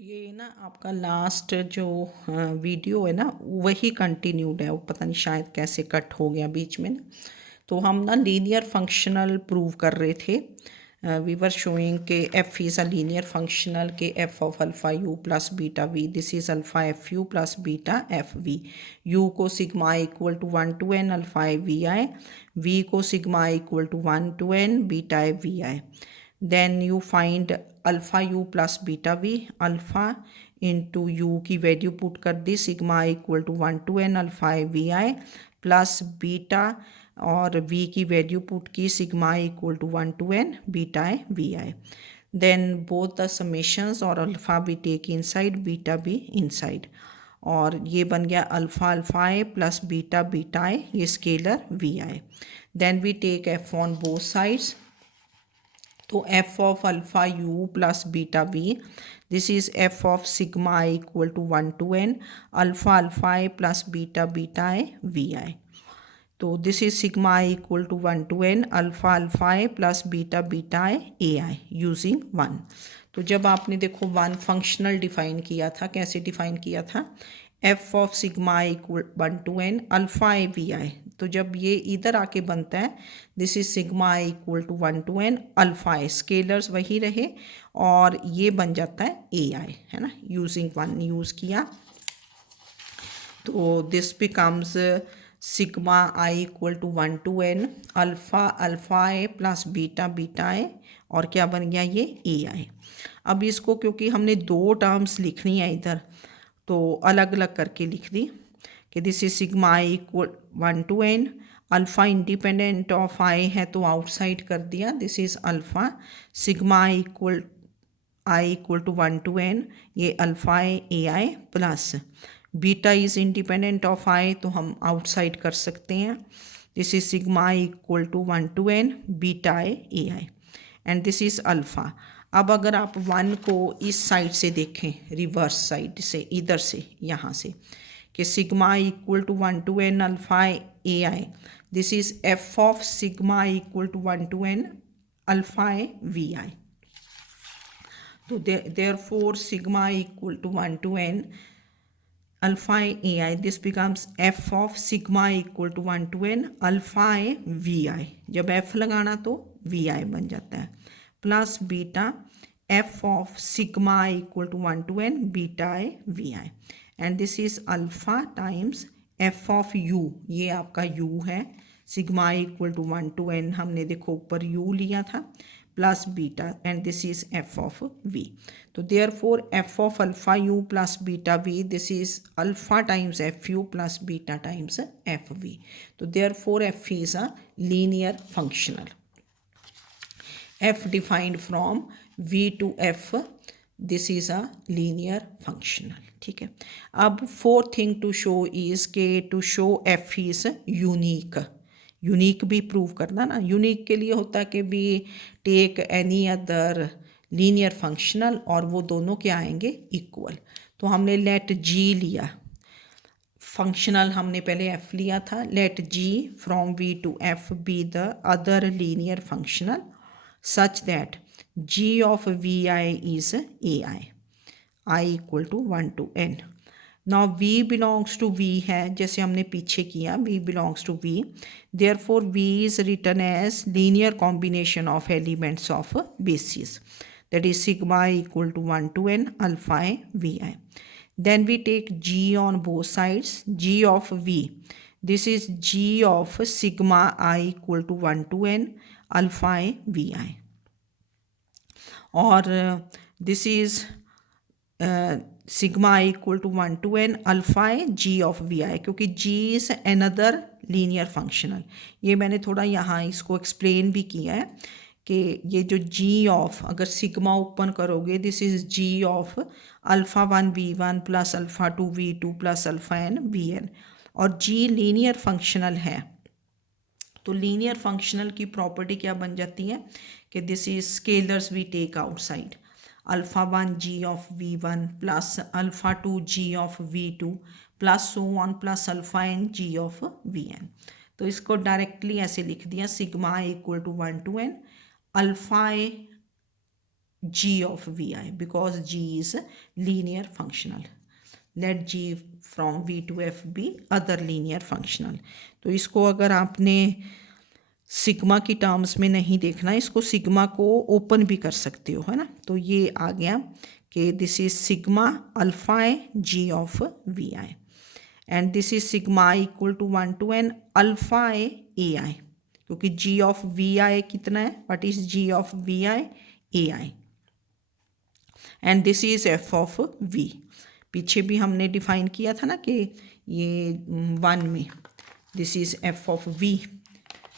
ये ना आपका लास्ट जो वीडियो है ना वही कंटिन्यूड है। वो पता नहीं शायद कैसे कट हो गया बीच में ना। तो हम ना लीनियर फंक्शनल प्रूव कर रहे थे। वी वर शोइंग के f is a linear functional के f of alpha u plus beta v, this is alpha f u plus beta f v. U को sigma equal to 1 to n alpha a we i, v को sigma equal to 1 to n beta a we I. Then u find alpha u plus beta v. Alpha into u की value put कर दी, sigma equal to 1 to n alpha a we i plus beta, और v की value put की, sigma equal to 1 to n beta a we I. Then both the summations और alpha भी take inside, beta भी inside, और ये बन गया alpha alpha A plus beta beta a, ये scalar v I. Then we take f on both sides, तो f of alpha u plus beta v, this is f of sigma equal to 1 to n alpha alpha A plus beta beta a we i. तो this is sigma equal to 1 to n alpha alpha A plus beta beta a i using 1। तो जब आपने देखो 1 functional define किया था, कैसे define किया था, f of sigma equal 1 to n alpha a we i. तो जब ये इधर आके बनता है, this is sigma equal to 1 to n alpha a, scalars वही रहे और ये बन जाता है ए आई, है ना, यूजिंग 1 यूज़ किया। तो this becomes sigma I equal to 1 to n alpha alpha A plus beta beta A, और क्या बन गया ये ए आई। अब इसको क्योंकि हमने दो टर्म्स लिखनी है इधर, तो अलग अलग करके लिख दी कि this is sigma I equal 1 to n, alpha independent of i है तो आउटसाइड कर दिया, this is alpha sigma equal i equal to 1 to n, ये alpha a i plus beta is independent of i तो हम outside कर सकते हैं, this is sigma equal to 1 to n beta a i, and this is alpha. अब अगर आप 1 को इस साइड से देखें, रिवर्स साइड से, इधर से, यहाँ से, कि sigma equal to 1 to n alpha a i, this is f of sigma equal to 1 to n alpha a we i. तो therefore sigma equal to 1 to n alpha ai, this becomes f of sigma equal to 1 to n alpha a vi, जब f लगाना तो vi बन जाता है, plus beta f of sigma equal to 1 to n beta a vi, and this is alpha times f of u, ये आपका u है, sigma equal to 1 to n हमने देखो ऊपर u लिया था, plus beta, and this is f of v. तो therefore f of alpha u plus beta v, this is alpha times f u plus beta times f we. तो therefore f is a linear functional. F defined from we to f, this is a linear functional. ठीक है, अब fourth thing to show is के to show f is unique. Unique भी prove करना ना, unique के लिए होता है कि भी take any other linear functional और वो दोनों क्या आएंगे, इक्वल। तो हमने लेट जी लिया, फंक्शनल हमने पहले एफ लिया था, let G from we to F be the other linear functional such that G of we I is A I, I equal to 1 to n। Now v belongs to v है, जैसे हमने पीछे किया, v belongs to v, therefore v is written as linear combination of elements of basis, that is sigma equal to 1 to n alpha A V I. Then we take g on both sides, g of v, this is g of sigma i equal to 1 to n alpha A V i, और this is sigma equal to 1 to n alpha a g of we i, क्योंकि g is another linear functional. ये मैंने थोड़ा यहाँ इसको explain भी किया है कि ये जो जी ऑफ, अगर सिग्मा ओपन करोगे, this is G of alpha 1 v1 plus alpha 2 v2 plus alpha n vn, और जी लीनियर फंक्शनल है। तो लीनियर फंक्शनल की प्रॉपर्टी क्या बन जाती है कि this is scalars we take outside, alpha 1 G of v1 plus alpha 2 G of v2 plus so on plus alpha n G of vn। तो इसको डायरेक्टली ऐसे लिख दिया, sigma equal to 1 to n alpha A g of vi because g is linear functional. Let g from v to f be other linear functional. तो इसको अगर आपने sigma की टर्म्स में नहीं देखना, इसको सिग्मा को ओपन भी कर सकते हो, है ना। तो ये आ गया कि this is sigma alpha a g of we i and this is sigma I equal to 1 to n alpha a i, क्योंकि जी ऑफ वी आई कितना है, what is g of we i a i and this is f of v. पीछे भी हमने define किया था ना कि ये 1 में this is f of v,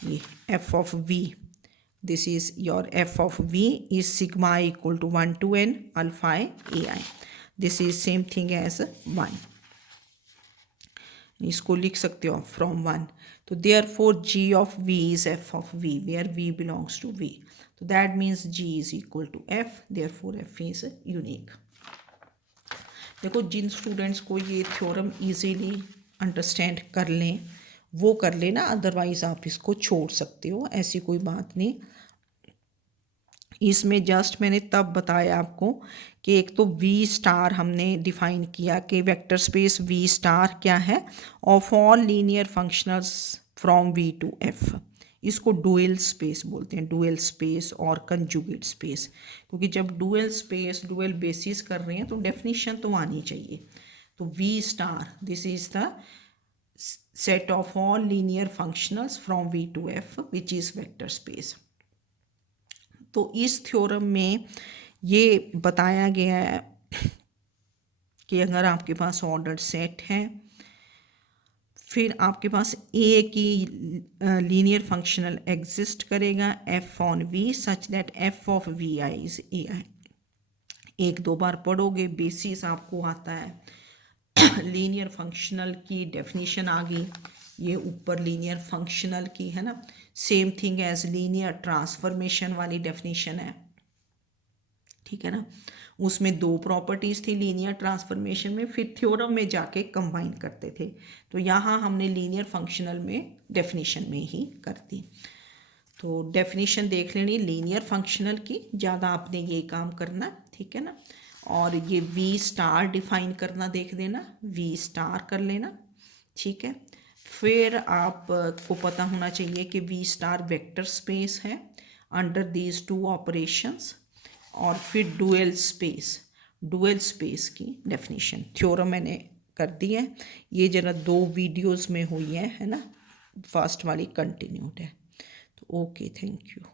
ये f of v, this is your f of v is sigma I equal to 1 to n alpha a i, this is same thing as 1, इसको लिख सकते हो फ्रॉम 1। तो therefore g of v is f of v where v belongs to v, तो that means g is equal to f, therefore f is unique. देखो जिन students को ये theorem easily understand कर लें वो कर लेना, अदरवाइज आप इसको छोड़ सकते हो, ऐसी कोई बात नहीं। इसमें जस्ट मैंने तब बताया आपको कि एक तो वी स्टार हमने डिफाइन किया कि वेक्टर स्पेस वी स्टार क्या है, of all linear functionals from we to F. इसको डुअल स्पेस बोलते हैं, डुअल स्पेस और कंजुगेट स्पेस, क्योंकि जब डुअल स्पेस डुअल बेसिस कर रहे हैं तो डेफिनेशन तो आनी चाहिए। तो V star this is the set of all linear functionals from V to F which is vector space। तो इस थ्योरम में ये बताया गया है कि अगर आपके पास ऑर्डर सेट है, फिर आपके पास ए की लीनियर फंक्शनल एग्जिस्ट करेगा f on v such that f of we I is A i. एक दो बार पढ़ोगे, बेसिस आपको आता है। लीनियर फंक्शनल की डेफिनेशन आ गई, ये ऊपर लीनियर फंक्शनल की है ना, same thing as linear transformation वाली डेफिनेशन है, ठीक है ना। उसमें दो प्रॉपर्टीज़ थी लीनियर ट्रांसफॉर्मेशन में, फिर थ्योरम में जाके कंबाइन करते थे। तो यहाँ हमने लीनियर फंक्शनल में डेफिनेशन में ही कर दी। तो डेफिनेशन देख लेनी लीनियर फंक्शनल की, ज़्यादा आपने ये काम करना, ठीक है ना। और ये वी स्टार डिफाइन करना देख देना, वी स्टार कर लेना, ठीक है। फिर आपको पता होना चाहिए कि वी स्टार वेक्टर स्पेस है अंडर दीज टू ऑपरेशंस, और फिर डुअल स्पेस की डेफिनेशन थ्योरम मैंने कर दी है। ये जरा 2 वीडियोस में हुई है ना, फर्स्ट वाली कंटिन्यूड है। तो ओके, थैंक यू।